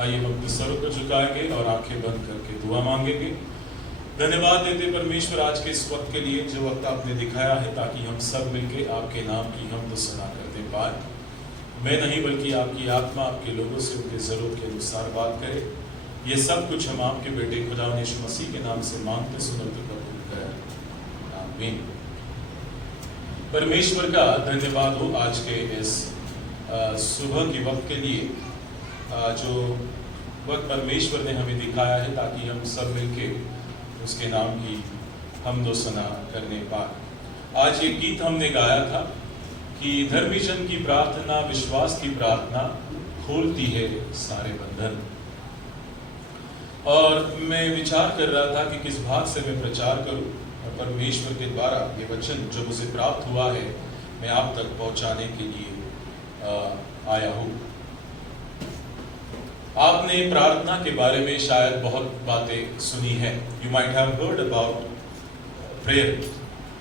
आइए हम अपने सरों को झुकाएंगे और आंखें बंद करके दुआ मांगेंगे। धन्यवाद देते परमेश्वर आज के इस वक्त के लिए जो वक्त आपने दिखाया है, ताकि हम सब मिलके आपके नाम की हम सना करते पाए। मैं नहीं बल्कि आपकी आत्मा आपके लोगों से उनके जरूरत के अनुसार बात करे। ये सब कुछ हम आपके बेटे खुदा यीशु मसीह के नाम से मांगते सुनते कबूल करें, आमीन। परमेश्वर का धन्यवाद हो आज के इस सुबह के वक्त के लिए, जो वक्त परमेश्वर ने हमें दिखाया है, ताकि हम सब मिलके उसके नाम की हमदो सना करने पाए। आज ये गीत हमने गाया था कि धर्मी जन की प्रार्थना, विश्वास की प्रार्थना खोलती है सारे बंधन। और मैं विचार कर रहा था कि किस भाग से मैं प्रचार करूं, और परमेश्वर के द्वारा ये वचन जो मुझे प्राप्त हुआ है मैं आप तक पहुंचाने के लिए आया हूं। आपने प्रार्थना के बारे में शायद बहुत बातें सुनी है। You might have heard about prayer.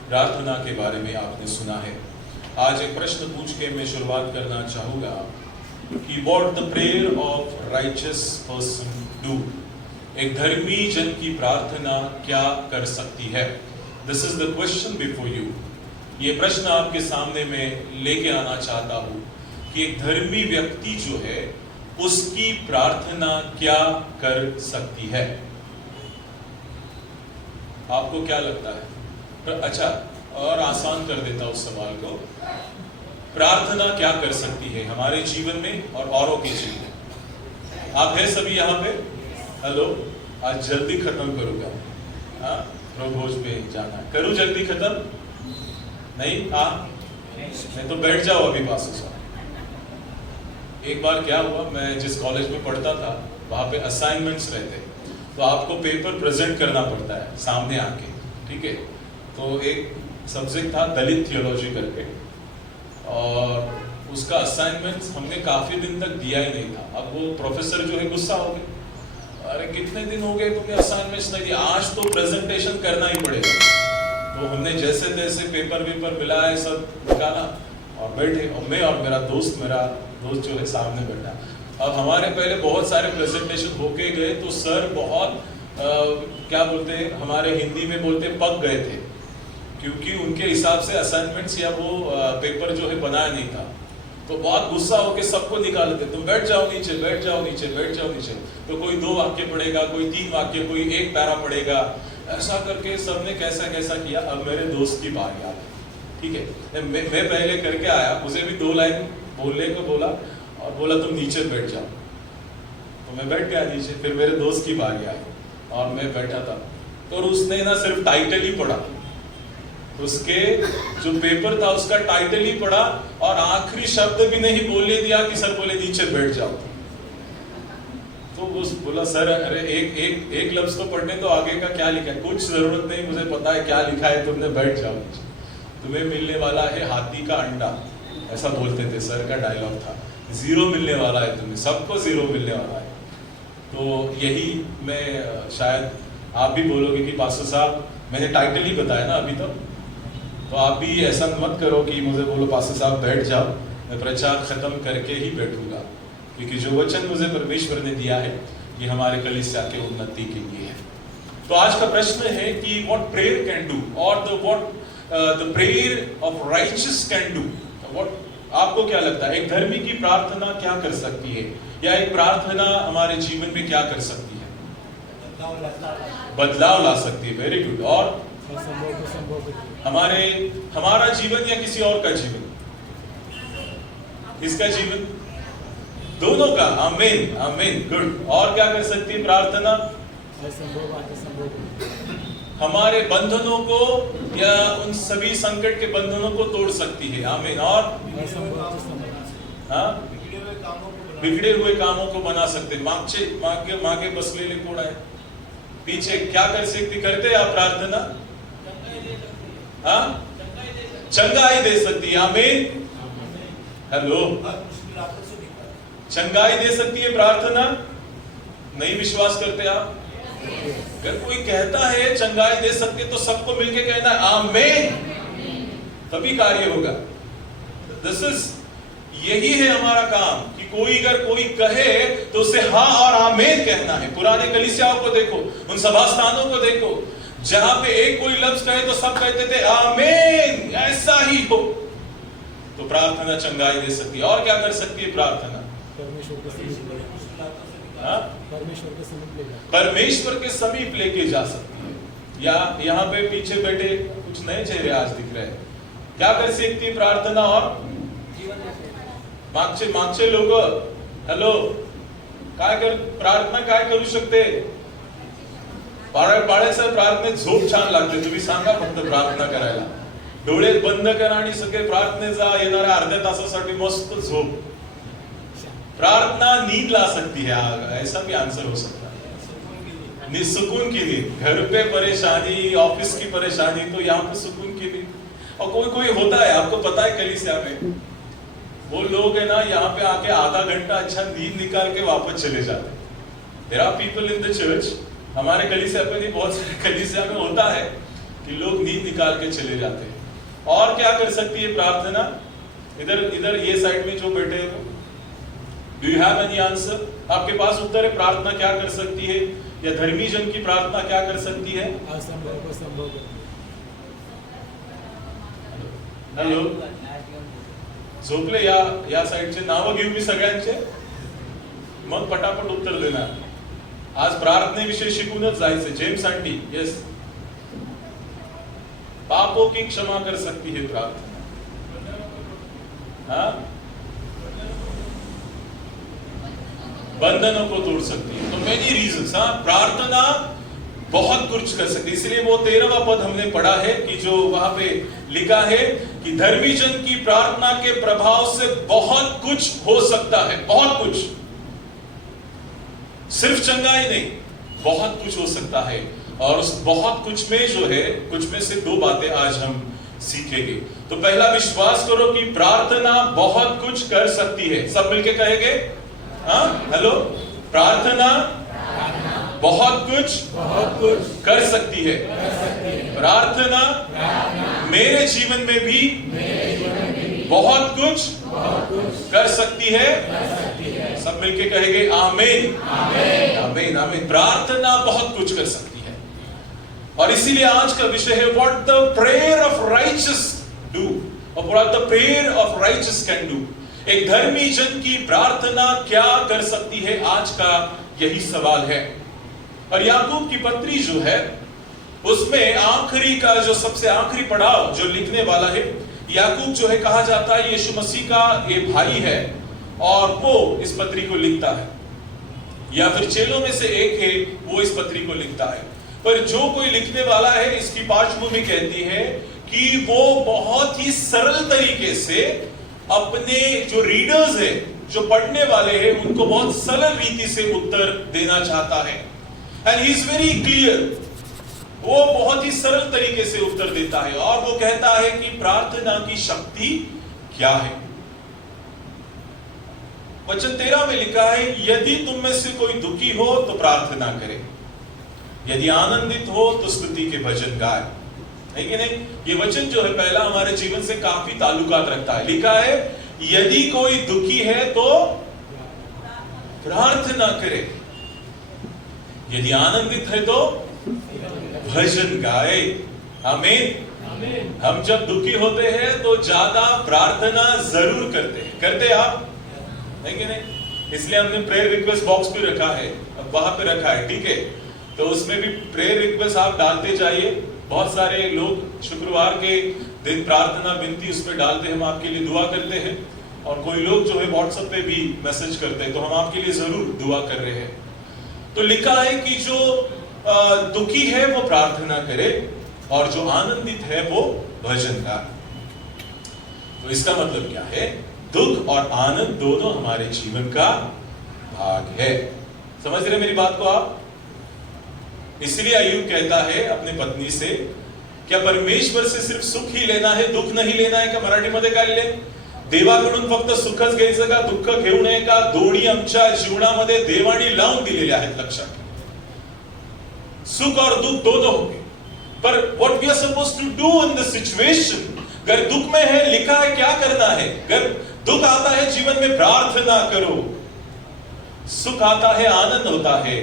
प्रार्थना के बारे में आपने सुना है। आज एक प्रश्न पूछ के मैं शुरुआत करना चाहूंगा कि what the prayer of righteous person do. एक धर्मी जन की प्रार्थना क्या कर सकती है? This is the question before you. ये प्रश्न आपके सामने मैं लेके आना चाहता हूं कि एक धर्मी व्यक्ति जो है उसकी प्रार्थना क्या कर सकती है। आपको क्या लगता है? अच्छा, और आसान कर देता उस सवाल को। प्रार्थना क्या कर सकती है हमारे जीवन में और औरों के जीवन में? आप हैं सभी यहाँ पे? हेलो, आज जल्दी खत्म करूंगा। हाँ, भोज पे जाना है, करूं जल्दी खत्म? नहीं? हाँ, मैं तो बैठ जाओ अभी पास से। एक बार क्या हुआ, मैं जिस कॉलेज में पढ़ता था वहाँ पे असाइनमेंट्स रहते, तो आपको पेपर प्रेजेंट करना पड़ता है सामने आके, ठीक है। तो एक सब्जेक्ट था दलित थियोलॉजी करके, और उसका असाइनमेंट्स हमने काफी दिन तक दिया ही नहीं था। अब वो प्रोफेसर जो है गुस्सा हो गए, अरे कितने दिन हो गए तुमने असाइनमेंट्स नहीं दिया, आज तो प्रेजेंटेशन करना ही पड़ेगा। तो हमने जैसे तैसे पेपर मिलाए, सब निकाला और बैठे, और मैं और मेरा दोस्त जो है सामने बैठा। अब हमारे पहले बहुत सारे प्रेजेंटेशन होके गए, तो सर बहुत क्या बोलते हैं, हमारे हिंदी में बोलते पक गए थे, क्योंकि उनके हिसाब से असाइनमेंट्स या वो पेपर जो है बनाया नहीं था। तो बहुत गुस्सा होके सबको निकाल देते, तुम बैठ जाओ नीचे, बैठ जाओ नीचे, बैठ जाओ नीचे। तो कोई 2 वाक्य पढ़ेगा, कोई 3 वाक्य, कोई 1 पैरा पढ़ेगा, ऐसा करके सबने कैसा किया। अब मेरे दोस्त की बारी आ गई, ठीक है। मैं पहले करके आया, मुझे भी 2 लाइन बोलने को बोला और बोला तुम नीचे बैठ जाओ। तो मैं बैठ गया नीचे। फिर मेरे दोस्त की बारी आई और मैं बैठा था, तो उसने ना सिर्फ टाइटल ही पढ़ा, उसके जो पेपर था उसका टाइटल ही पढ़ा, और आखिरी शब्द भी नहीं बोलने दिया कि सर बोले नीचे बैठ जाओ। तो वो बोला सर अरे एक लफ्ज तो पढ़ने तो, आगे का क्या लिखा है? कुछ जरूरत नहीं, मुझे पता है क्या लिखा है, तुमने बैठ जाओ नीचे। तुम्हें मिलने वाला है हाथी का अंडा, ऐसा बोलते थे, सर का डायलॉग था। 0 मिलने वाला है तुम्हें, सबको 0 मिलने वाला है। तो यही मैं शायद आप भी बोलोगे कि पास्टर साहब मैंने टाइटल ही बताया ना अभी तक, तो आप भी ऐसा मत करो कि मुझे बोलो पास्टर साहब बैठ जाओ, मैं प्रचार खत्म करके ही बैठूंगा, क्योंकि जो वचन मुझे परमेश्वर ने दिया है ये हमारे कलीसिया के उन्नति के लिए है। तो आज का प्रश्न है कि व्हाट प्रेयर कैन डू, और the prayer of righteous can do. आपको क्या लगता है एक धर्मी की प्रार्थना क्या कर सकती है, या एक प्रार्थना हमारे जीवन में क्या कर सकती है? बदलाव ला सकती है। Very good. और हमारा जीवन या किसी और का जीवन? इसका जीवन, दोनों का। आमीन, आमीन, गुड। और क्या कर सकती है प्रार्थना? हमारे बंधनों को या उन सभी संकट के बंधनों को तोड़ सकती है। आमीन। और बिगड़े हुए कामों को बना सकते। माँ के बसलेले कोड़ा है पीछे, क्या कर सकती? करते आप प्रार्थना? हाँ, चंगाई दे सकती है। आमीन, हेलो, चंगाई दे सकती है प्रार्थना। नहीं विश्वास करते आप? अगर कोई कहता है चंगाई दे सकते, तो सबको मिलके कहना है आमीन, तभी कार्य होगा। दिस इज, यही है हमारा काम कि कोई अगर कोई कहे तो उसे हाँ और आमीन कहना है। पुराने कलीसियाओं को देखो, उन सभा स्थानों को देखो, जहां पे एक कोई लफ्ज कहे तो सब कहते थे आमीन, ऐसा ही हो। तो प्रार्थना चंगाई दे सकती है। और क्या कर सकती है प्रार्थना? परमेश्वर के समीप लेके जा सकती है। या यहाँ पे पीछे बैठे कुछ नए चेहरे आज दिख रहे हैं। क्या कर सकती है प्रार्थना? और मागचे लोक हॅलो, काय कर प्रार्थना काय करू शकते? बाळासाहेब प्रार्थनेत झोप छान लागते, तुम्ही सांगा फक्त प्रार्थना करायला। डोळे बंद करा आणि सगळे प्रार्थनेचा येणाऱ्या अर्ध्या तासासाठी मस्त झोप। प्रार्थना नींद ला सकती है, ऐसा भी आंसर हो सकता है। सुकून की नींद। घर पे परेशानी, ऑफिस की परेशानी, तो यहाँ पे सुकून की नींद। और कोई कोई होता है, आपको पता है कलीसिया में वो लोग है ना, यहाँ पे आके आधा घंटा अच्छा नींद निकाल के वापस चले जाते। There are people in the church, हमारे कलीसिया पे नहीं, बहुत सारे कलीसिया में होता है कि लोग नींद निकाल के चले जाते हैं। और क्या कर सकती है प्रार्थना? इधर ये साइड में जो बैठे हैं, do you have any answer? आपके पास उत्तर है? प्रार्थना क्या कर सकती है, या धर्मी जन की प्रार्थना क्या कर सकती है? हॅलो, झोपले या साइडचे नाव घेऊ मी सगळ्यांचे, मग पटापट उत्तर देणार। आज प्रार्थनेविषयी शिकूनच जायचं। James aunty, yes. पापों की क्षमा कर सकती है प्रार्थना। हाँ, बंधनों को तोड़ सकती है। तो मेनी रीजंस। हाँ, प्रार्थना बहुत कुछ कर सकती है। इसलिए वो 13वां पद हमने पढ़ा है कि जो वहां पे लिखा है कि धर्मी जन की प्रार्थना के प्रभाव से बहुत कुछ हो सकता है। बहुत कुछ, सिर्फ चंगाई नहीं, बहुत कुछ हो सकता है। और उस बहुत कुछ में जो है, कुछ में से दो बातें आज हम सीखेंगे। तो पहला, विश्वास करो कि प्रार्थना बहुत कुछ कर सकती है। सब मिलके कहेंगे? हाँ, हेलो, प्रार्थना बहुत कुछ कर सकती है। प्रार्थना मेरे जीवन में भी बहुत कुछ कर सकती है। सब मिलके कहेंगे आमीन, आमीन, आमीन। प्रार्थना बहुत कुछ कर सकती है। और इसीलिए आज का विषय है what the prayer of righteous do, और what the prayer of righteous can do. एक धर्मी जन की प्रार्थना क्या कर सकती है, आज का यही सवाल है। और याकूब की पत्री जो है, उसमें आखिरी का जो सबसे आखिरी पड़ाव जो लिखने वाला है, याकूब जो है कहा जाता है यीशु मसीह का ये भाई है, और वो इस पत्री को लिखता है, या फिर चेलों में से एक है, वो इस पत्री को लिखता है। पर जो कोई लिखने वाला है, इसकी पार्श्वभूमि कहती है कि वो बहुत ही सरल तरीके से अपने जो रीडर्स है, जो पढ़ने वाले हैं, उनको बहुत सरल रीति से उत्तर देना चाहता है। And he is very clear, वो बहुत ही सरल तरीके से उत्तर देता है। और वो कहता है कि प्रार्थना की शक्ति क्या है। वचन 13 में लिखा है, यदि तुम में से कोई दुखी हो तो प्रार्थना करे, यदि आनंदित हो तो स्तुति के भजन गाए। है कि नहीं? ये वचन जो है पहला हमारे जीवन से काफी ताल्लुकात रखता है। लिखा है यदि कोई दुखी है तो प्रार्थना करे, यदि आनंदित है तो भजन गाए। आमीन। हम जब दुखी होते हैं तो ज्यादा प्रार्थना जरूर करते हैं। करते आप? है कि नहीं? इसलिए हमने प्रेयर रिक्वेस्ट बॉक्स भी रखा है, अब वहां पे रखा है, ठीक है? तो उसमें भी प्रेयर रिक्वेस्ट आप डालते जाइए। बहुत सारे लोग शुक्रवार के दिन प्रार्थना विनती उसमें डालते हैं, हम आपके लिए दुआ करते हैं। और कोई लोग जो है व्हाट्सएप पे भी मैसेज करते हैं, तो हम आपके लिए जरूर दुआ कर रहे हैं। तो लिखा है कि जो दुखी है वो प्रार्थना करे, और जो आनंदित है वो भजन गाए। तो इसका मतलब क्या है? दुख और आनंद दोनों हमारे जीवन का भाग है। समझ रहे मेरी बात को आप? इसलिए अय्यूब कहता है अपनी पत्नी से, क्या परमेश्वर से सिर्फ सुख ही लेना है, दुख नहीं लेना है का? मराठीमध्ये काय लिहिले? देवाकडून फक्त सुखच घ्यायचं का, दुःख घेऊ नये का? दोन्ही आमच्या जीवनामध्ये देवाने लावून दिलेले आहेत, लक्षात। सुख और दुख दोनों होंगे, पर what we are supposed to do in the situation, अगर दुख में है, लिखा है क्या करना है। अगर दुख आता है जीवन में, प्रार्थना करो। सुख आता है, आनंद होता है,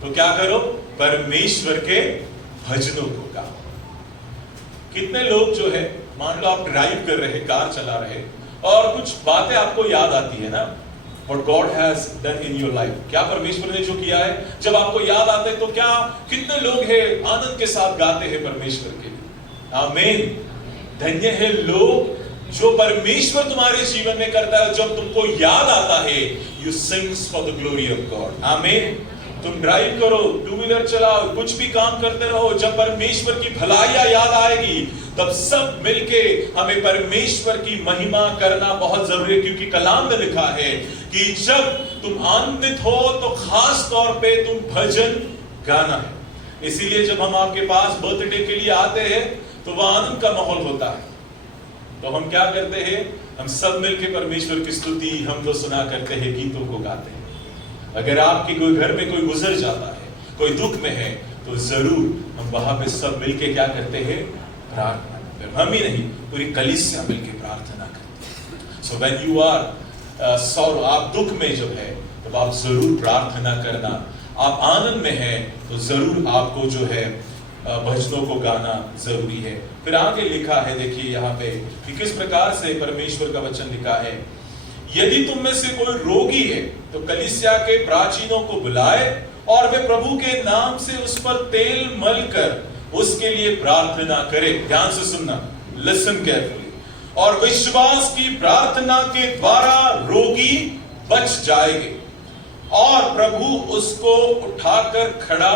तो क्या करो? परमेश्वर के भजनों को गाओ। कितने लोग जो है, मान लो आप ड्राइव कर रहे, कार चला रहे, और कुछ बातें आपको याद आती है ना, What God has done in your life, क्या परमेश्वर ने जो किया है, जब आपको याद आता है तो क्या कितने लोग हैं आनंद के साथ गाते हैं परमेश्वर के लिए। आमीन। धन्य है लोग जो परमेश्वर तुम्हारे जीवन में करता है, जब तुमको याद आता है, you sings for the glory of God। आमीन। तुम ड्राइव करो, टू व्हीलर चलाओ, कुछ भी काम करते रहो, जब परमेश्वर की भलाइयां याद आएगी, तब सब मिलके हमें परमेश्वर की महिमा करना बहुत जरूरी है। क्योंकि कलाम में लिखा है कि जब तुम आनंदित हो तो खास तौर पे तुम भजन गाना है। इसीलिए जब हम आपके पास बर्थडे के लिए आते हैं तो वह आनंद का माहौल होता है। तो हम क्या करते हैं? हम सब मिलके परमेश्वर की स्तुति हम तो सुना करते हैं, गीतों को गाते हैं। अगर आपके कोई घर में कोई गुजर जाता है, कोई दुख में है, तो जरूर हम वहां पे सब मिलके क्या करते हैं? प्रार्थना। हम ही नहीं, पूरी कलीसिया मिलके प्रार्थना करते हैं। So when you are sorrow, आप दुख में जब है, तब आप जरूर प्रार्थना करना। आप आनंद में है तो जरूर आपको जो है भजनों को गाना जरूरी है। फिर आगे लिखा है, देखिए यहाँ पे कि किस प्रकार से परमेश्वर का वचन लिखा है, यदि तुम में से कोई रोगी है तो कलीसिया के प्राचीनों को बुलाए और वे प्रभु के नाम से उस पर तेल मलकर उसके लिए प्रार्थना करे। ध्यान से सुनना, लिसन केयरफुली। और विश्वास की प्रार्थना के द्वारा रोगी बच जाएंगे और प्रभु उसको उठाकर खड़ा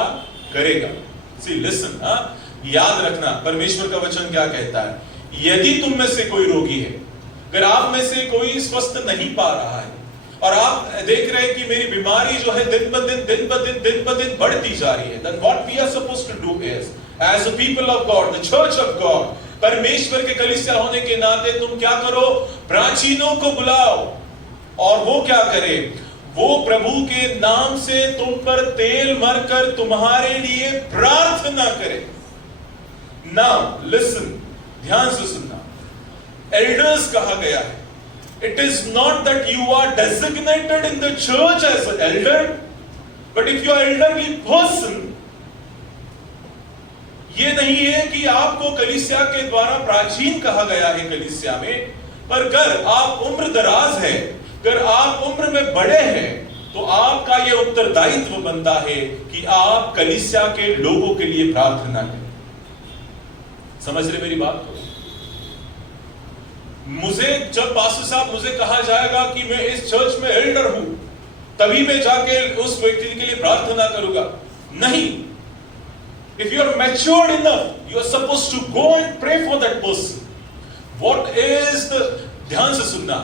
करेगा। सी लिसन, याद रखना परमेश्वर का वचन क्या कहता है। यदि तुम में से कोई रोगी है, अगर आप में से कोई स्वस्थ नहीं पा रहा है और आप देख रहे हैं कि मेरी बीमारी जो है दिन ब दिन बढ़ती जा रही है, then what we are supposed to do is, as a people of God, the church of God, परमेश्वर के कलीसिया होने के नाते तुम क्या करो? प्राचीनों को बुलाओ और वो क्या करे? वो प्रभु के नाम से तुम पर तेल मरकर तुम्हारे लिए प्रार्थना करे। Now listen, ध्यान से सुनना। एल्डर्स कहा गया है। It is not that you are designated in the church as an elder, but if you are elderly person, ये नहीं है कि आपको कलीसिया के द्वारा प्राचीन कहा गया है कलीसिया में, पर अगर आप उम्र दराज है, अगर आप उम्र में बड़े हैं, तो आपका ये उत्तरदायित्व बनता है कि आप कलीसिया के लोगों के लिए प्रार्थना करें। समझ रहे मेरी बात को? मुझे जब पास्टर साहब मुझे कहा जाएगा कि मैं इस चर्च में एल्डर हूं, तभी मैं जाके उस व्यक्ति के लिए प्रार्थना करूंगा, नहीं। If you are matured enough, you are supposed to go and pray for that person. What is the, ध्यान से सुनना,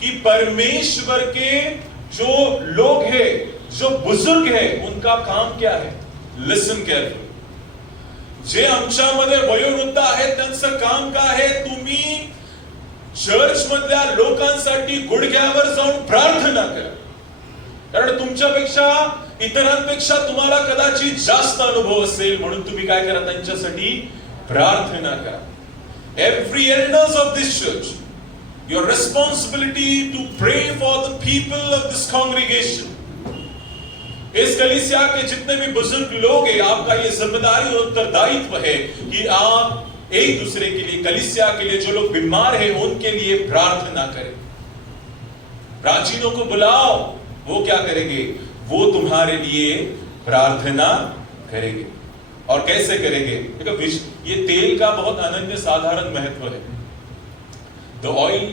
कि परमेश्वर के जो लोग हैं, जो बुजुर्ग हैं, उनका काम क्या है? Listen carefully. जे आमच्यामध्ये वयोवृद्ध आहेत त्यांचं काम काय आहे? तुम्ही चर्च मधल्या लोकांसाठी गुडघ्यावर जाऊन प्रार्थना करा, कारण तुमच्यापेक्षा इतरांपेक्षा तुम्हाला कदाचित जास्त अनुभव असेल, म्हणून तुम्ही काय करा? त्यांच्यासाठी प्रार्थना करा. Every elders of this church, your responsibility to pray for the people of this congregation. इस कलीसिया के जितने भी बुजुर्ग लोग हैं, आपका ये जिम्मेदारी और उत्तरदायित्व है कि आप एक दूसरे के लिए, कलीसिया के लिए, जो लोग बीमार हैं उनके लिए प्रार्थना करें। प्राचीनों को बुलाओ, वो क्या करेंगे? वो तुम्हारे लिए प्रार्थना करेंगे। और कैसे करेंगे? देखो, ये तेल का बहुत अनन्य साधारण महत्व है। द ऑयल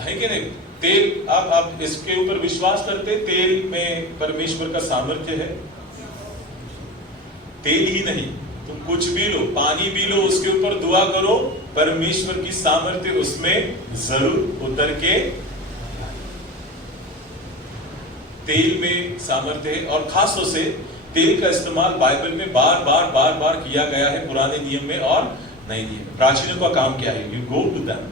है कि नहीं? तेल, आप इसके ऊपर विश्वास करते? तेल में परमेश्वर का सामर्थ्य है। तेल ही नहीं, तुम कुछ भी लो, पानी भी लो, उसके ऊपर दुआ करो, परमेश्वर की सामर्थ्य उसमें जरूर उतर के। तेल में सामर्थ्य है, और खासतौर से तेल का इस्तेमाल बाइबल में बार बार किया गया है, पुराने नियम में और नए नियम में। प्राचीनों का काम क्या है? यू गो टू देम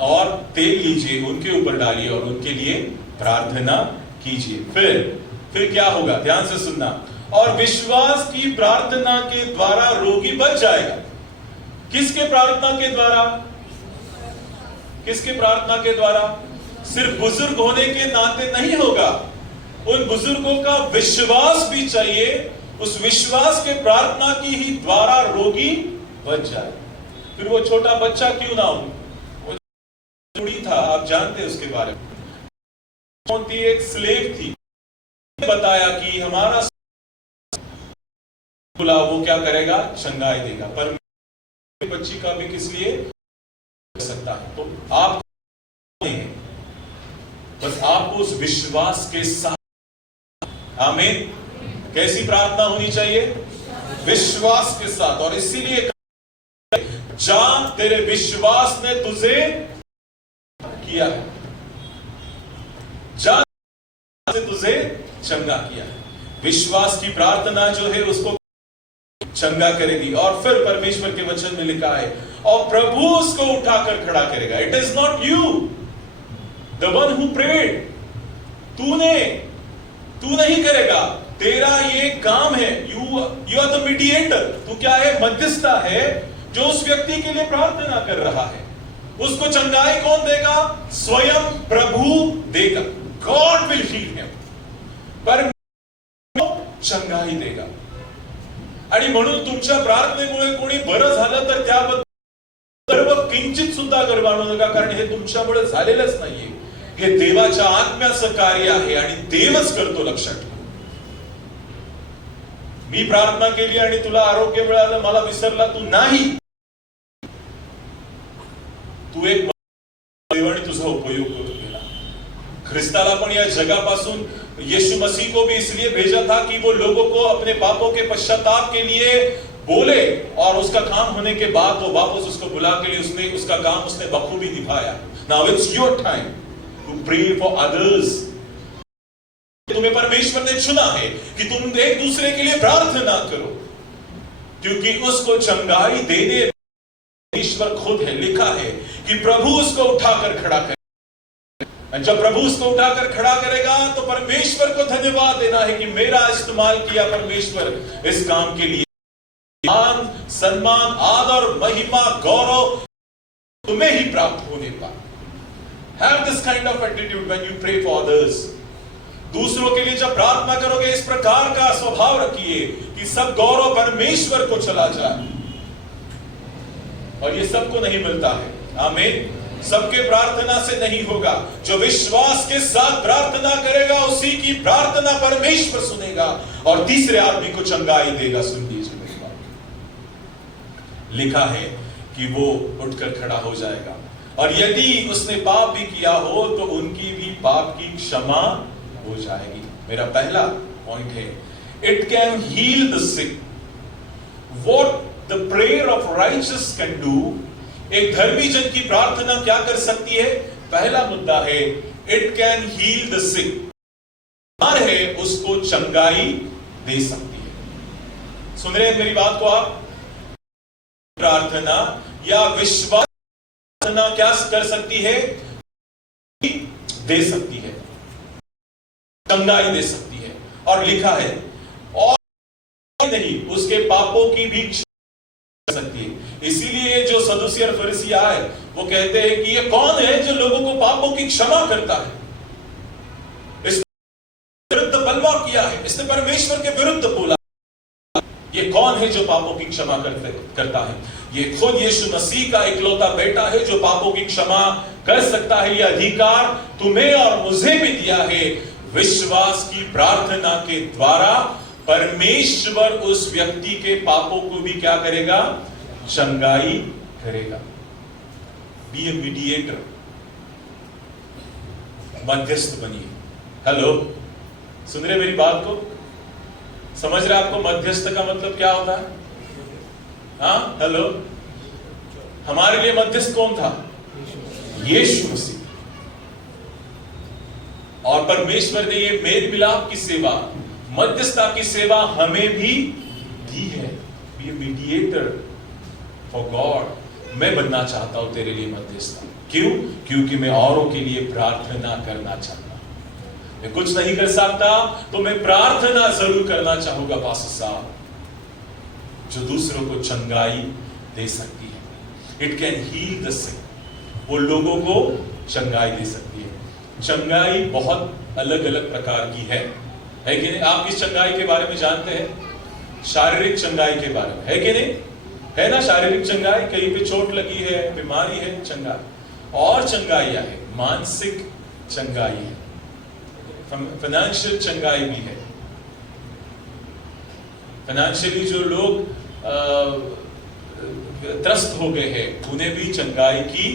और तेल लीजिए, उनके ऊपर डालिए और उनके लिए प्रार्थना कीजिए। फिर क्या होगा? ध्यान से सुनना। और विश्वास की प्रार्थना के द्वारा रोगी बच जाएगा। किसके प्रार्थना के द्वारा? किसके प्रार्थना के द्वारा? सिर्फ बुजुर्ग होने के नाते नहीं होगा, उन बुजुर्गों का विश्वास भी चाहिए। उस विश्वास के प्रार्थना की ही द्वारा रोगी बच जाए। फिर वो छोटा बच्चा क्यों ना हो, वो जुड़ी था, आप जानते हैं उसके बारे में, कौन थी, एक स्लेव थी, बताया कि हमारा खुला, वो क्या करेगा, चंगाई देगा। पर बच्ची का भी किस लिए सकता है, तो आप बस आपको उस विश्वास के साथ, आमीन, कैसी प्रार्थना होनी चाहिए, विश्वास के साथ। और इसीलिए जान तेरे विश्वास ने तुझे किया है, जान से तुझे चंगा किया है। विश्वास की प्रार्थना जो है उसको चंगा करेगी। और फिर परमेश्वर के वचन में लिखा है, और प्रभु उसको उठाकर खड़ा करेगा। It is not you the one who prayed, तू नहीं करेगा, तेरा ये काम है। यू आर द मीडिएटर, तू क्या है, मध्यस्थता है, जो उस व्यक्ति के लिए प्रार्थना कर रहा है। उसको चंगाई कौन देगा, स्वयं प्रभु देगा। गॉड विल हील हिम, पर चंगाई देगा। आणि म्हणून तुमच्या प्रार्थनेमुळे कोणी बरं झालं तर त्याबद्दल सर्व किंचित सुद्धा गर्व आणू नका, कारण हे तुमच्यामुळे झालेलंच नाहीये, हे देवाच्या आत्म्याचं कार्य आहे आणि देवच करतो, लक्षात ठेवा। मी प्रार्थना केली आणि तुला आरोग्य मिळालं, मला विसरला तू नाही, तू एक देवाने तुझा उपयोग करून गेला। ख्रिस्ताला पण या जगापासून यीशु मसीह को भी इसलिए भेजा था कि वो लोगों को अपने पापों के पश्चाताप के लिए बोले, और उसका काम होने के बाद वो वापस उसको बुला के लिए उसने उसका काम उसने बखूबी निभाया। Now it's your time to pray for others. तुम्हें परमेश्वर ने चुना है कि तुम एक दूसरे के लिए प्रार्थना करो, क्योंकि उसको चंगाई देने ईश्वर खुद है। लिखा है कि प्रभु उसको उठाकर खड़ा करे, जब प्रभु उसको उठाकर खड़ा करेगा तो परमेश्वर को धन्यवाद देना है कि मेरा इस्तेमाल किया परमेश्वर इस काम के लिए। मान, सम्मान, आदर, महिमा, गौरव तुम्हें ही प्राप्त होने पाए। Have this kind of attitude when you pray for others. दूसरों के लिए जब प्रार्थना करोगे इस प्रकार का स्वभाव रखिए कि सब गौरव परमेश्वर को चला जाए। और ये सबको नहीं मिलता है, आमीन, सबके प्रार्थना से नहीं होगा। जो विश्वास के साथ प्रार्थना करेगा उसी की प्रार्थना परमेश्वर सुनेगा और तीसरे आदमी को चंगाई देगा। सुन लीजिए मेरी बात, लिखा है कि वो उठकर खड़ा हो जाएगा, और यदि उसने पाप भी किया हो तो उनकी भी पाप की क्षमा हो जाएगी। मेरा पहला पॉइंट है, it can heal the sick. What the prayer of righteous can do, एक धर्मी जन की प्रार्थना क्या कर सकती है। पहला मुद्दा है, इट कैन हील द सिक, बीमार है उसको चंगाई दे सकती है। सुन रहे हैं मेरी बात को आप, प्रार्थना या विश्वास प्रार्थना क्या कर सकती है, दे सकती है, चंगाई दे सकती है। और लिखा है, और नहीं उसके पापों की भी सकती है। इसीलिए जो सदूसी और फरीसी आए वो कहते हैं कि ये कौन है जो लोगों को पापों की क्षमा करता है। इसने विरुद्ध बलवा किया है, इसने परमेश्वर के विरुद्ध बोला। ये कौन है जो पापों की क्षमा करता है। ये खुद यीशु मसीह का इकलौता बेटा है जो पापों की क्षमा कर सकता है। ये अधिकार तुम्हें और मुझे भी दिया है। विश्वास की प्रार्थना के द्वारा परमेश्वर उस व्यक्ति के पापों को भी क्या करेगा, चंगाई करेगा। बी ए मीडिएटर, मध्यस्थ बनिए। हेलो, सुन रहे मेरी बात को, समझ रहे आपको मध्यस्थ का मतलब क्या होता है। हाँ, हेलो, हमारे लिए मध्यस्थ कौन था, यीशु मसीह। और परमेश्वर ने ये मेल मिलाप की सेवा, मध्यस्थता की सेवा हमें भी दी है। Be a mediator for God. मैं बनना चाहता हूं तेरे लिए मध्यस्थ। क्यों? क्योंकि मैं औरों के लिए प्रार्थना करना चाहता हूं। मैं कुछ नहीं कर सकता तो मैं प्रार्थना जरूर करना चाहूंगा पास्टर साहब, जो दूसरों को चंगाई दे सकती है। इट कैन हील द सिक, वो लोगों को चंगाई दे सकती है। चंगाई बहुत अलग अलग प्रकार की है कि नहीं? आप इस चंगाई के बारे में जानते हैं? शारीरिक चंगाई के बारे में, है कि नहीं? है ना शारीरिक चंगाई, कहीं पे चोट लगी है, बीमारी है, चंगाई। और चंगाइयां है, मानसिक चंगाई है, फाइनेंशियल चंगाई भी है। फाइनेंशियली जो लोग त्रस्त हो गए हैं उन्हें भी चंगाई की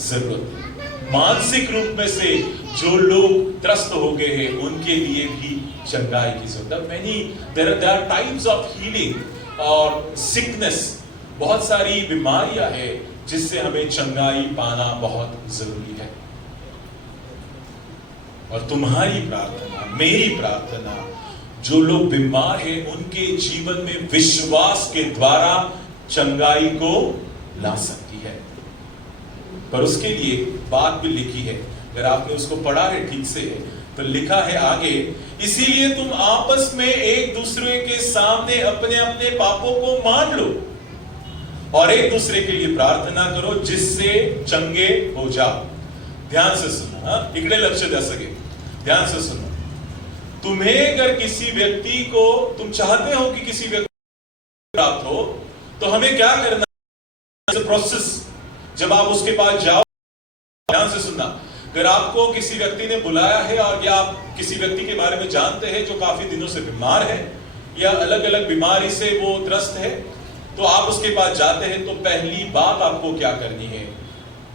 जरूरत है। मानसिक रूप में से जो लोग त्रस्त हो गए हैं उनके लिए भी चंगाई की जरूरत है। There are types of healing और सिकनेस, बहुत सारी बीमारियां हैं जिससे हमें चंगाई पाना बहुत जरूरी है। और तुम्हारी प्रार्थना, मेरी प्रार्थना, जो लोग बीमार हैं उनके जीवन में विश्वास के द्वारा चंगाई को ला सकती है। पर उसके लिए बात भी लिखी है, अगर आपने उसको पढ़ा है ठीक से, तो लिखा है आगे, इसीलिए तुम आपस में एक दूसरे के सामने अपने अपने पापों को मान लो और एक दूसरे के लिए प्रार्थना करो जिससे चंगे हो जाओ। ध्यान से सुनो, इकड़े लक्ष्य दे सके, ध्यान से सुनो। तुम्हें अगर किसी व्यक्ति को, तुम चाहते हो कि किसी व्यक्ति प्राप्त हो, तो हमें क्या करना है? प्रोसेस। जब आप उसके पास जाओ, ध्यान से सुनना, अगर आपको किसी व्यक्ति ने बुलाया है और या आप किसी व्यक्ति के बारे में जानते हैं जो काफी दिनों से बीमार है या अलग अलग बीमारी से वो त्रस्त है, तो आप उसके पास जाते हैं, तो पहली बात आपको क्या करनी है?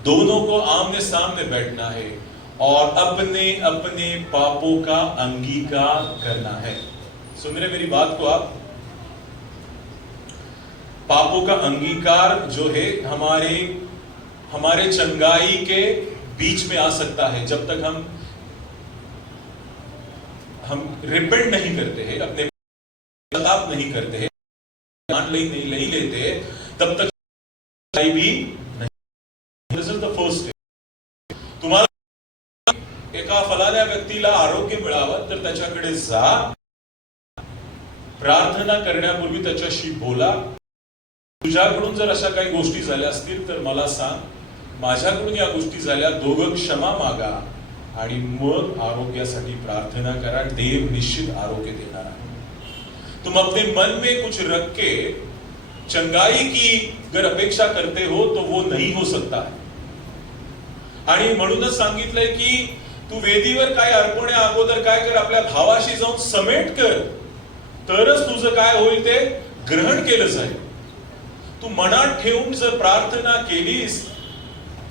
दोनों को आमने सामने बैठना है और अपने अपने पापों का अंगीकार करना है। सुन रहे मेरी बात को आप? पापों का अंगीकार जो है हमारे चंगाई के बीच में आ सकता है। जब तक हम रिपेंट नहीं करते हैं, अपने पश्चाताप नहीं करते हैं, मान नहीं लेते, तब तक भी नहीं। This is the first step. तुम्हाला एका फलाण्या व्यक्तीला आरोग्य मिळावं तर त्याच्याकडे जा, प्रार्थना करण्यापूर्वी त्याच्याशी बोला। तुझ्याकडून जर अशा काही गोष्टी झाल्या असतील तर मला सांग, माझ्याकडून या गोष्टी झाल्या, दोघं क्षमा मागा आणि मग आरोग्यासाठी प्रार्थना करा। देव निश्चित आरोग्य देणार आहे। तुम अपने मन में कुछ रख के चंगाई की अगर अपेक्षा करते हो तो वो नहीं हो सकता है। आणि म्हणूनच सांगितलंय की तू वेदीवर काय अर्पण्या अगोदर काय कर, आपल्या भावाशी जाऊन समेट कर, तरच तुझं काय होईल ते ग्रहण केलं जाईल। तू मनात ठेवून जर प्रार्थना केलीस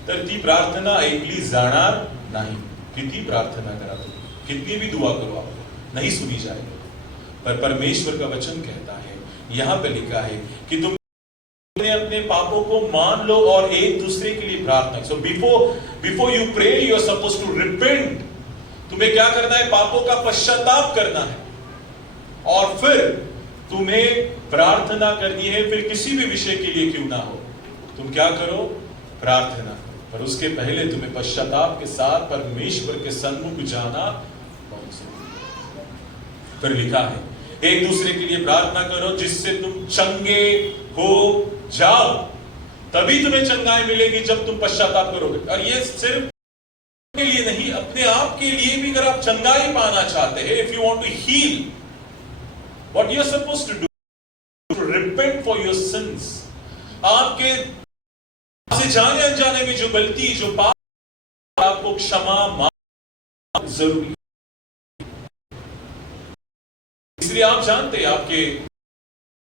तर ती प्रार्थना ऐकली जाणार नाही। किती प्रार्थना करा तुम्ही, कितनी भी दुआ करो, आप नहीं सुनी जाएगी। पर परमेश्वर का वचन कहता है, यहां पे लिखा है कि तुम अपने पापों को मान लो और एक दूसरे के लिए प्रार्थना। So before you pray you are supposed to repent. तुम्हें क्या करना है? पापों का पश्चाताप करना है और फिर तुम्हें प्रार्थना करनी है। फिर किसी भी विषय के लिए क्यों ना हो, तुम क्या करो? प्रार्थना। पर उसके पहले तुम्हें पश्चाताप के साथ परमेश्वर के सन्मुख जाना बहुत जरूरी है। फिर लिखा है, एक दूसरे के लिए प्रार्थना करो जिससे तुम चंगे हो जाओ। तभी तुम्हें चंगाई मिलेगी जब तुम पश्चाताप करोगे। और ये सिर्फ के लिए नहीं, अपने आप के लिए भी अगर आप चंगाई पाना चाहते हैं, if you want to heal, what you are supposed to do, to repent for your sins. आपके से जाने अनजाने में जो गलती, जो पाप, आपको क्षमा मांगना जरूरी है। इसलिए आप जानते हैं आपके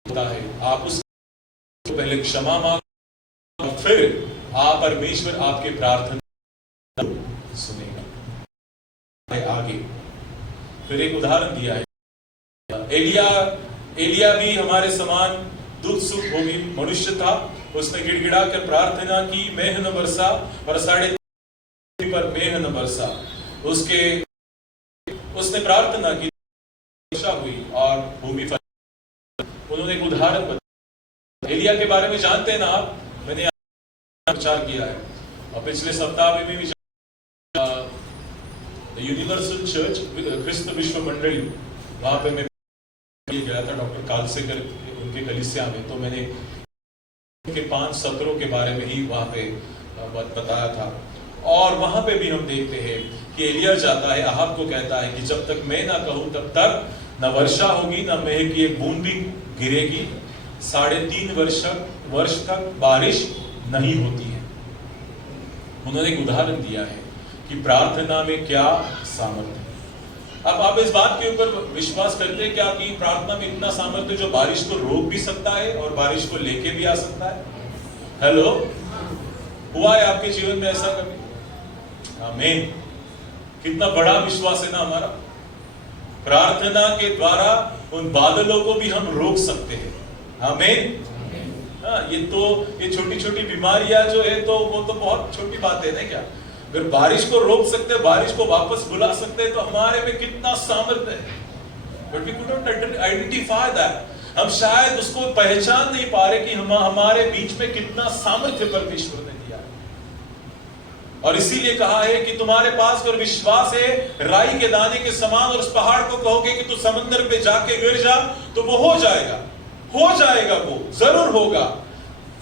होता है, आप उसको पहले क्षमा मांगो और फिर आप परमेश्वर आपके प्रार्थना सुनेगा। आगे फिर एक उदाहरण दिया है। एलिया भी हमारे समान दुख सुख भोगी मनुष्य था। उसने गिड़गिड़ा कर प्रार्थना की, मेघ न बरसा और 3.5 पर मेघ न बरसा। उसने प्रार्थना की, वर्षा हुई और भूमि फल। उन्होंने एक उदाहरण बताया। एलिया के बारे में जानते हैं ना आप, मैंने प्रचार किया है और पिछले सप्ताह में भी यूनिवर्सल चर्च ख्रिस्त विश्व मंडली, वहां पे मैं गया था डॉक्टर कालसेकर उनके कलीसिया में। तो मैंने के 5 सत्रों के बारे में ही वहां पे बताया था और वहां पे भी हम देखते हैं कि एलिया जाता है, अहाब को कहता है कि जब तक मैं ना कहूं तब तक न वर्षा होगी, न मेघ की एक बूंद भी गिरेगी, 3.5 वर्ष तक बारिश नहीं होती है। उन्होंने एक उदाहरण दिया है कि प्रार्थना में क्या सामर्थ्य है। अब आप इस बात के ऊपर विश्वास करते हैं क्या कि प्रार्थना में इतना सामर्थ्य जो बारिश को रोक भी सकता है और बारिश को लेके भी आ सकता है? हेलो, हुआ है आपके जीवन में ऐसा कभी? आमीन। कितना बड़ा विश्वास है ना हमारा। प्रार्थना के द्वारा उन बादलों को भी हम रोक सकते हैं। आमीन। ये छोटी छोटी बीमारियां जो है तो वो तो बहुत छोटी बात है ना क्या। अगर बारिश को रोक सकते हैं, बारिश को वापस बुला सकते हैं, तो हमारे में कितना सामर्थ्य है। But we could not identify that. हम शायद उसको पहचान नहीं पा रहे कि हमारे बीच में कितना सामर्थ्य परमेश्वर ने दिया है। और इसीलिए कहा है कि तुम्हारे पास अगर विश्वास है राई के दाने के समान, और उस पहाड़ को कहोगे कि तू समंदर पे जाके गिर जा, तो वो हो जाएगा, वो जरूर होगा।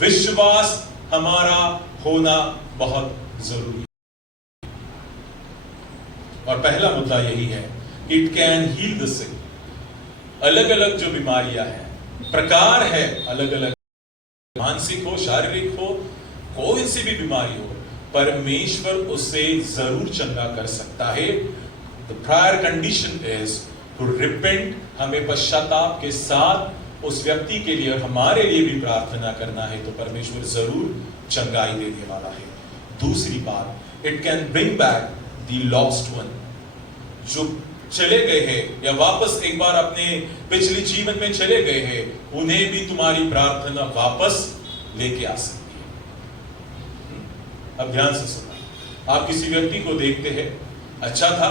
विश्वास हमारा होना बहुत जरूरी है। और पहला मुद्दा यही है, इट कैन हील द सिक। अलग अलग जो बीमारियां हैं, प्रकार है अलग अलग, मानसिक हो, शारीरिक हो, कोई सी भी बीमारी हो, परमेश्वर उसे जरूर चंगा कर सकता है। The prior condition is to repent. हमें पश्चाताप के साथ उस व्यक्ति के लिए और हमारे लिए भी प्रार्थना करना है, तो परमेश्वर जरूर चंगाई देने वाला है। दूसरी बात, it can bring back the lost one. जो चले गए हैं या वापस एक बार अपने पिछले जीवन में चले गए हैं, उन्हें भी तुम्हारी प्रार्थना वापस लेके आ सकती है। अब ध्यान से सुना। आप किसी व्यक्ति को देखते हैं, अच्छा था,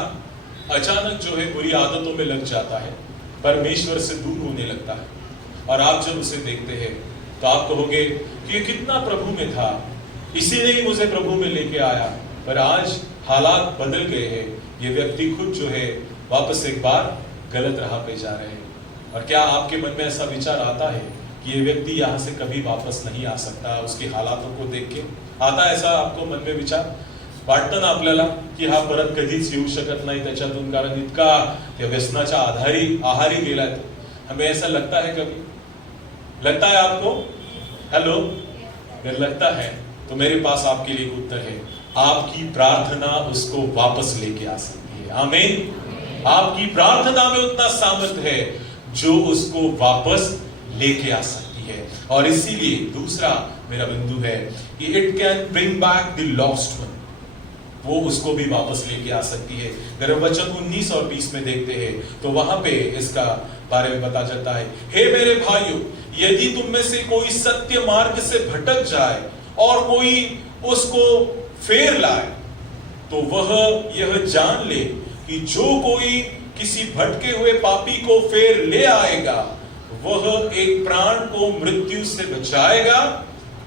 अचानक जो है बुरी आदतों में लग जाता है, परमेश्वर से दूर होने लगता है, और आप जब उसे देखते हैं तो आप कहोगे कि ये कितना प्रभु में था, इसी ने ही मुझे प्रभु में लेके आया, पर आज हालात बदल गए हैं। ये व्यक्ति खुद जो है वापस एक बार गलत राह पे जा रहे हैं। और क्या आपके मन में ऐसा विचार आता है कि ये व्यक्ति यहाँ से कभी वापस नहीं आ सकता? उसके हालातों को देख के आता ऐसा आपको मन में विचार? वाटतं ना आपल्याला की हा परत कधीच येऊ शकत नाही त्याच्यातून, कारण इतका त्या व्यसनाच्या आहारी गेलाय तो। हमें ऐसा लगता है कभी? लगता है आपको? हेलो, अगर लगता है तो मेरे पास आपके लिए एक उत्तर है, आपकी प्रार्थना उसको वापस लेके आ सकती है। आमीन। आपकी प्रार्थना में उतना सामर्थ्य है जो उसको वापस लेके आ सकती है। और इसीलिए दूसरा मेरा बिंदु है कि it can bring back the lost one. वो उसको भी वापस लेके आ सकती है। अगर वचन 19 और 20 में देखते हैं तो वहां पे इसका बारे में बता जाता है, हे मेरे भाइयों, यदि तुम में से कोई सत्य मार्ग से भटक जाए और कोई उसको फेर लाए, तो वह यह जान ले कि जो कोई किसी भटके हुए पापी को फेर ले आएगा, वह एक प्राण को मृत्यु से बचाएगा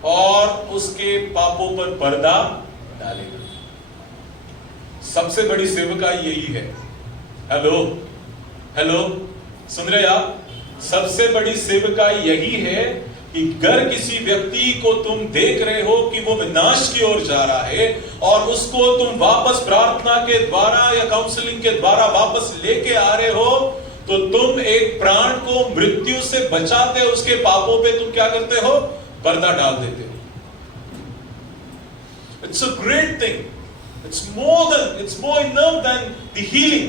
और उसके पापों पर पर्दा डालेगा। सबसे बड़ी सेवकाई यही है। हेलो, सुन रहे आप? सबसे बड़ी सेवकाई यही है कि अगर किसी व्यक्ति को तुम देख रहे हो कि वो विनाश की ओर जा रहा है और उसको तुम वापस प्रार्थना के द्वारा या काउंसलिंग के द्वारा वापस लेके आ रहे हो, तो तुम एक प्राण को मृत्यु से बचाते हो, उसके पापों पे तुम क्या करते हो? पर्दा डाल देते हो। It's a great thing. It's more enough than the healing.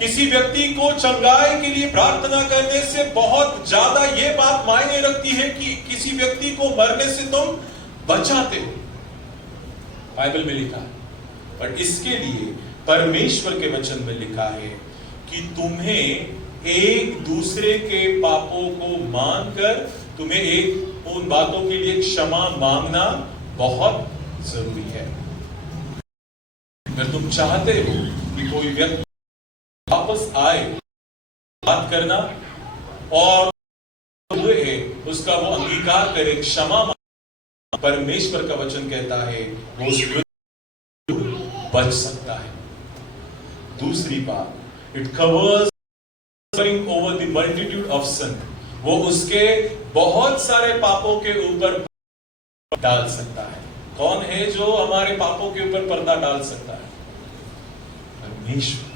किसी व्यक्ति को चंगाई के लिए प्रार्थना करने से बहुत ज्यादा ये बात मायने रखती है कि किसी व्यक्ति को मरने से तुम बचाते हो। बाइबल में लिखा है। पर इसके लिए परमेश्वर के वचन में लिखा है कि तुम्हें एक दूसरे के पापों को मानकर तुम्हें एक उन बातों के लिए क्षमा मांगना बहुत जरूरी है। अगर तुम चाहते हो कि कोई व्यक्ति वापस आए, बात करना और हुए है उसका वो अंगीकार करे, क्षमा मांगे, परमेश्वर का वचन कहता है वो उस बच सकता है। दूसरी बात, it covers over the multitude of sin. वो उसके बहुत सारे पापों के ऊपर डाल सकता है। कौन है जो हमारे पापों के ऊपर पर्दा डाल सकता है? परमेश्वर.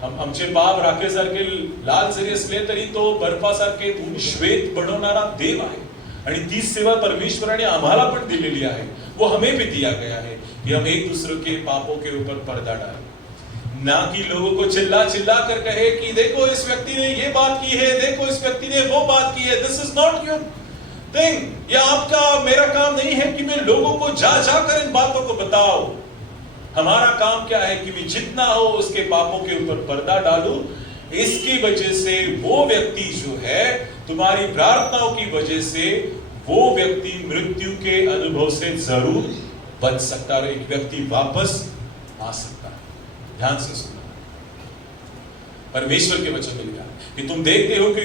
हम आमचे पाप राखेसारखे लाल जरी असले तरी तो बर्फासारखे धुऊन श्वेत बनवणारा देव आहे. आणि ती सेवा परमेश्वराने आम्हाला पण दिलेली आहे. वो हमें भी दिया गया है कि हम एक दूसरे के पापों के ऊपर पर्दा डालें, ना कि लोगों को चिल्ला चिल्ला कर कहे कि देखो इस व्यक्ति ने ये बात की है, देखो इस व्यक्ति ने वो बात की है. This is not your thing. ये आपका मेरा काम नहीं है कि मैं लोगों को जा जाकर इन बातों को बताऊं. हमारा काम क्या है कि मैं जितना हो उसके पापों के ऊपर पर्दा डालूं. इसकी वजह से वो व्यक्ति जो है, तुम्हारी प्रार्थनाओं की वजह से वो व्यक्ति मृत्यु के अनुभव से जरूर बच सकता है, एक व्यक्ति वापस आ सकता है. ध्यान से सुनना. परमेश्वर के वचन में लिखा है कि तुम देखते हो कि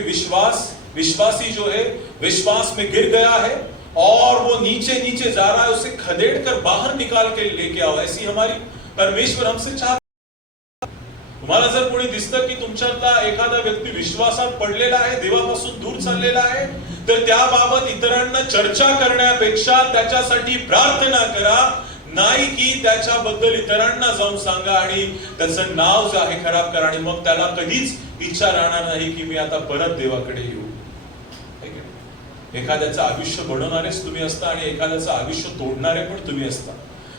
विश्वासी जो है विश्वास में गिर गया है और वो नीचे नीचे जा रहा है, उसे खदेड़ कर बाहर निकाल के लेके आओ. ऐसी हमारी परमेश्वर हमसे चाहता. तुम्हाला जर कोणी दिसतं की तुमच्यातला एखादा व्यक्ती विश्वासात पडलेला आहे, देवापासून दूर चाललेला आहे, तर त्याबाबत इतरांना चर्चा करण्यापेक्षा त्याच्यासाठी प्रार्थना करा, नाही की त्याच्याबद्दल इतरांना जाऊन सांगा आणि त्याचं नाव जे आहे खराब करा. आणि मग त्याला कधीच इच्छा राहणार नाही की मी आता परत देवाकडे येऊ. एखाद्याचं आयुष्य बनवणारेच तुम्ही असता आणि एखाद्याचं आयुष्य तोडणारे पण तुम्ही असता.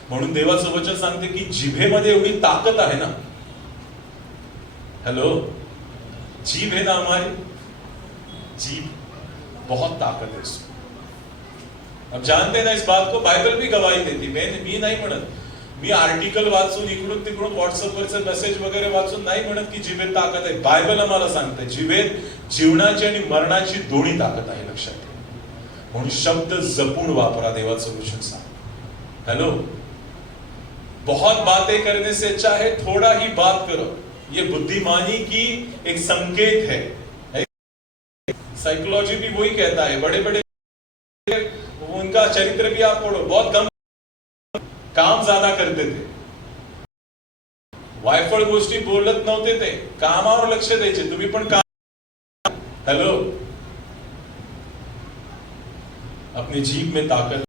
म्हणून देवाचं वचन सांगते की जिभेमध्ये एवढी ताकद आहे ना. हेलो, जीभ है ना हमारी, जीभ बहुत ताकत है इसमें. अब जानते हैं ना इस बात को, बाइबल भी गवाही देती. मी नाही म्हणत, मी आर्टिकल वाचून इकडून तिकडून व्हॉट्सअपवरचे मेसेज वगैरे वाचून नाही म्हणत की जिभेत ताकद आहे. बायबल आम्हाला सांगते जिभेत जीवनाची आणि मरणाची दोन्ही ताकद आहे. लक्षात ठेवा. म्हणून शब्द जपून वापरा, देवाचं वचन सांग. हेलो, बहुत बातें करने से अच्छा है थोड़ा ही बात करो. ये बुद्धिमानी की एक संकेत है. साइकोलॉजी भी वही कहता है. बड़े बड़े उनका चरित्र भी आप पढ़ो, बहुत कम काम ज्यादा करते थे, वायफळ गोष्टी बोलत नव्हते, ते कामावर लक्ष द्यायचे. तुम्ही पण काम. हेलो, अपनी जीभ में ताकत.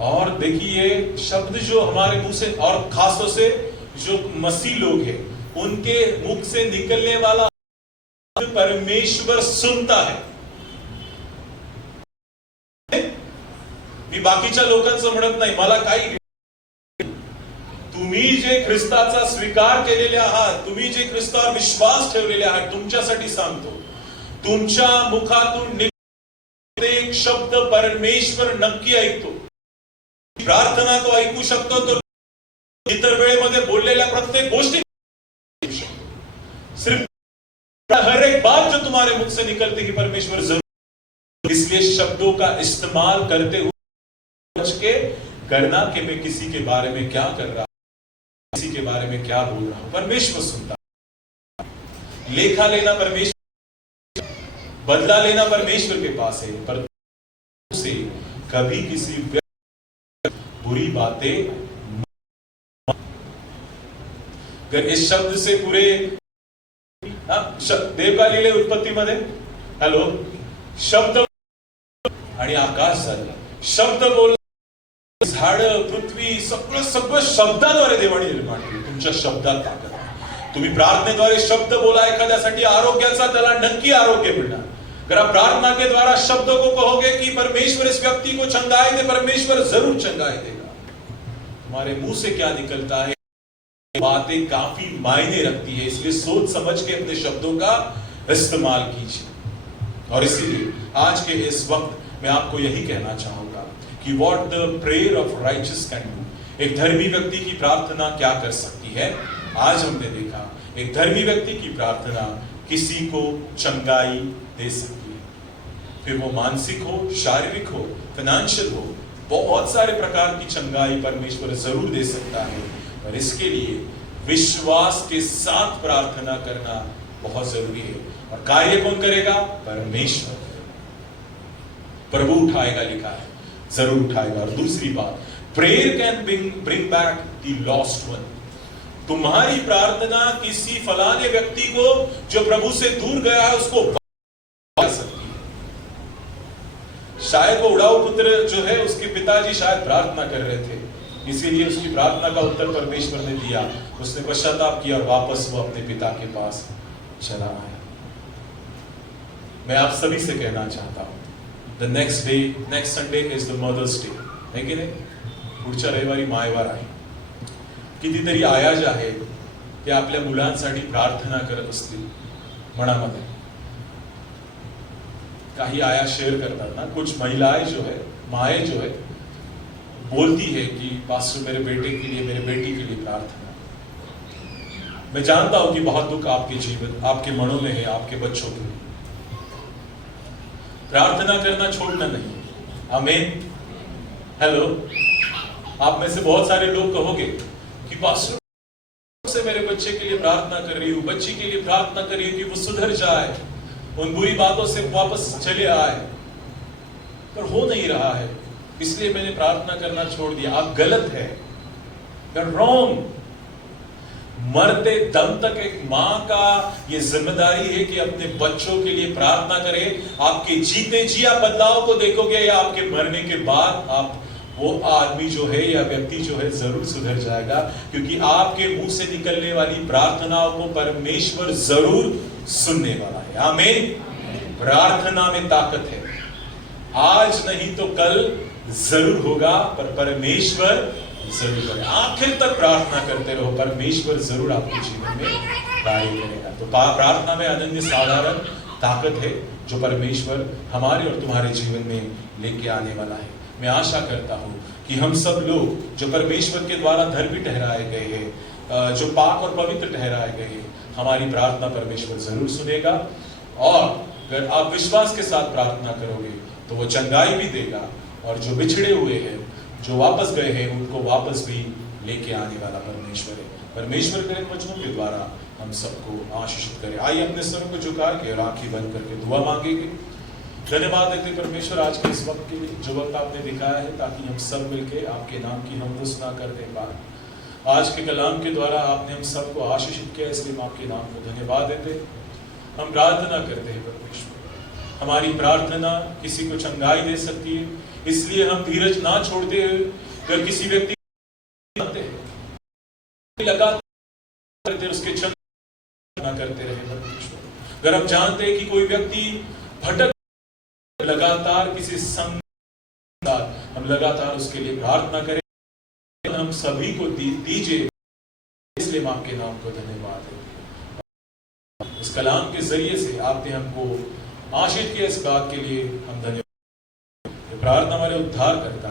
और देखिए शब्द जो हमारे मुंह से, और खासतौर से जो मसीह लोग हैं, उनके मुख से निकलने वाला परमेश्वर सुनता है. मी बाकीच्या लोकांचं म्हणत नाही, मला काही. तुम्ही जे ख्रिस्ताचा स्वीकार केलेले आहात, तुम्ही जे ख्रिस्तावर विश्वास ठेवलेले आहात, तुमच्यासाठी सांगतो, तुमच्या मुखातून एक शब्द परमेश्वर नक्की ऐकतो. प्रार्थना तो ऐकू शकतो, तो इतर वेळेमध्ये बोललेल्या प्रत्येक गोष्टी, सिर्फ हर एक बात जो तुम्हारे मुख से निकलती है परमेश्वर जरूर. इसलिए शब्दों का इस्तेमाल करते हुए सोच के करना कि मैं किसी के बारे में क्या कर रहा हूं, किसी के बारे में क्या बोल रहा हूं. परमेश्वर सुनता. लेखा लेना परमेश्वर, बदला लेना परमेश्वर के पास है. पर से कभी किसी बुरी बातें, अगर इस शब्द से पूरे देव का लिहिले उत्पत्तीमध्ये, हॅलो, शब्द आणि आकाश झाले. शब्द बोल, झाड, पृथ्वी, सगळं सगळं शब्दाद्वारे देवाने निर्माण केलं. तुमच्या शब्दात ताकद आहे. तुम्ही प्रार्थनेद्वारे शब्द बोला एखाद्यासाठी आरोग्याचा, त्याला नक्की आरोग्य मिळणार. अगर आप प्रार्थना के द्वारा शब्दों को कहोगे कि परमेश्वर इस व्यक्ति को चंगाई दे, परमेश्वर जरूर चंगाई देगा. तुम्हारे मुंह से क्या निकलता है, बातें काफी मायने रखती है. इसलिए सोच समझ के अपने शब्दों का इस्तेमाल कीजिए. और इसीलिए आज के इस वक्त मैं आपको यही कहना चाहूंगा कि what the prayer of righteous can do. एक धर्मी व्यक्ति की प्रार्थना क्या कर सकती है. आज हमने देखा एक धर्मी व्यक्ति की प्रार्थना किसी को चंगाई दे सकती है. फिर वो मानसिक हो, शारीरिक हो, फाइनेंशियल हो, बहुत सारे प्रकार की चंगाई परमेश्वर जरूर दे सकता है. और इसके लिए विश्वास के साथ प्रार्थना करना बहुत जरूरी है. और कार्य कौन करेगा? परमेश्वर. प्रभु उठाएगा, लिखा है, जरूर उठाएगा. और दूसरी बात, prayer can bring back the lost one. तुम्हारी प्रार्थना किसी फलाने व्यक्ति को जो प्रभु से दूर गया है उसको ला सकती है. शायद वो उड़ाऊ पुत्र जो है उसके पिताजी शायद प्रार्थना कर रहे थे, इसीलिए उसकी प्रार्थना का उत्तर परमेश्वर ने दिया। उसने पश्चाताप किया और वापस वो अपने पिता के पास चला आया। मैं आप सभी से कहना चाहता हूं, the next day, next Sunday is the mother's day, है की नाही? पुढच्या रविवारी मायवार आहे. कितीतरी आया जे आहे ते आपल्या मुलांसाठी प्रार्थना करत असतील मनामध्ये. काही आया शेयर करतात ना, कुछ महिलाएं जो है, माएँ जो है, बोलती है कि पास्टर मेरे बेटे के लिए, मेरे बेटी के लिए प्रार्थना। मैं जानता हूं कि बहुत दुख आपके जीवन, आपके मनों में है, आपके बच्चों के लिए। प्रार्थना करना छोड़ना नहीं। आमीन। हेलो, आप में से बहुत सारे लोग कहोगे कि पास्टर से मेरे बच्चे के लिए प्रार्थना कर रही हूं, बच्ची के लिए प्रार्थना कर रही हूं कि वो सुधर जाए, उन बुरी बातों से वापस चले आए, पर हो नहीं रहा है, इसलिए मैंने प्रार्थना करना छोड़ दिया। आप गलत है, रॉन्ग। मरते दम तक एक मां का ये जिम्मेदारी है कि अपने बच्चों के लिए प्रार्थना करे। आपके जीते जी आप बदलाव को देखोगे, या आपके मरने के बाद आप वो आदमी जो है या व्यक्ति जो है जरूर सुधर जाएगा, क्योंकि आपके मुंह से निकलने वाली प्रार्थनाओं को परमेश्वर जरूर सुनने वाला है। आमीन। प्रार्थना में ताकत है, आज नहीं तो कल जरूर होगा, पर परमेश्वर जरूर करेगा। आखिर तक प्रार्थना करते रहो, परमेश्वर जरूर आपके जीवन में कार्य करेगा। तो प्रार्थना में अनन्य साधारण ताकत है जो परमेश्वर हमारे और तुम्हारे जीवन में लेके आने वाला है। मैं आशा करता हूं कि हम सब लोग जो परमेश्वर के द्वारा धर्मी ठहराए गए हैं, जो पाक और पवित्र ठहराए गए हैं, हमारी प्रार्थना परमेश्वर जरूर सुनेगा। और अगर आप विश्वास के साथ प्रार्थना करोगे तो वो चंगाई भी देगा, और जो बिछड़े हुए हैं, जो वापस गए हैं, उनको वापस भी लेके आने वाला परमेश्वर है। परमेश्वर के वचनों के द्वारा हम सबको आशीषित करे। आइए अपने सर को झुका के और आंखें बंद करके दुआ मांगेंगे। धन्यवाद देते परमेश्वर आज के इस वक्त के लिए, जो वक्त आपने दिखाया है, ताकि हम सब मिलके आपके नाम की हम दुस्ना कर दें। आज के कलाम के द्वारा आपने हम सबको आशीषित किया, इसलिए हम आपके नाम को धन्यवाद देते। हम प्रार्थना करते हैं परमेश्वर, हमारी प्रार्थना किसी को चंगाई दे सकती है, इसलिए हम धीरज ना छोड़ते हुए अगर किसी व्यक्ति लगातार उसके चंगा करते रहे परमेश्वर। अगर हम जानते हैं कि कोई व्यक्ति भटक लगातार किसी संग, हम लगातार उसके लिए प्रार्थना करें। हम सभी को दीजिए, इसलिए हम आपके नाम को धन्यवाद देते। इस कलाम के जरिए से आपने हमको आशीष किया, इस बात के लिए हम धन्यवाद। प्रार्थना हमारे उद्धार करता